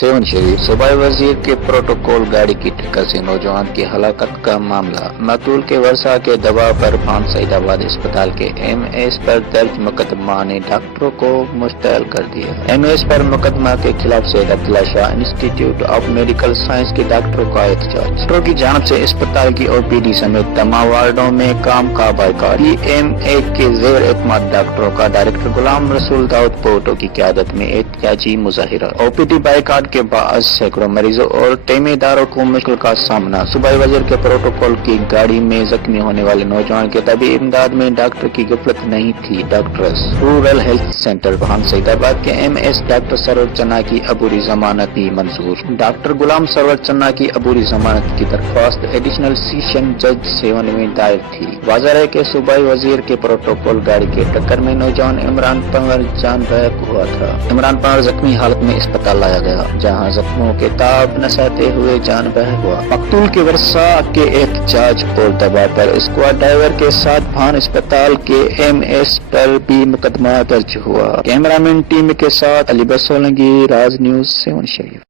Seven शरीफ। सूबाई वजीर के प्रोटोकॉल गाड़ी की टक्कर से नौजवान की हलाकत का मामला। मकतूल के वर्षा के दबाव पर पान सईदाबाद अस्पताल के MS पर दर्ज मुकदमा ने डॉक्टरों को मुश्तैल कर दिया। MS पर मुकदमा के खिलाफ Syed Abdullah Shah institute of medical science के डॉक्टरों का एहतजाज। डॉक्टरों की जानिब से अस्पताल की OPD समेत तमाम वार्डों में काम का बाइकाट। PMA के जेर एतमाद डॉक्टरों का डायरेक्टर गुलाम रसूल दाऊद पोटो की क़यादत में एहतजाजी मुजाहिरा। OPD बाइकाट के बाद सैकड़ों मरीजों और तेमेदारों को मुश्किल का सामना। सूबाई वजीर के प्रोटोकॉल की गाड़ी में जख्मी होने वाले नौजवान के तबी इमदाद में डॉक्टर की गफलत नहीं थी। डॉक्टर्स रूरल हेल्थ सेंटर भान सईदाबाद के MS डॉक्टर सरवर चन्ना की अबूरी जमानत भी मंजूर। डॉक्टर गुलाम सरवर चन्ना की अबूरी जमानत की दरख्वास्त एडिशनल सेशन जज 7 में दायर थी। वाज़ह है कि सूबाई वजीर के प्रोटोकॉल गाड़ी के टक्कर में नौजवान इमरान पंवर जान बहक हुआ था। इमरान पंवर जख्मी हालत में अस्पताल लाया गया, जहां जख्मों के ताब नसाते हुए जान बहक हुआ। मकतूल के वर्षा के एहतजाज और दबाव पर स्क्वाड ड्राइवर के साथ भान अस्पताल के MS पर भी मुकदमा दर्ज हुआ। कैमरामैन टीम के साथ अली बस सोलंकी, राज न्यूज़ 7 शरीफ।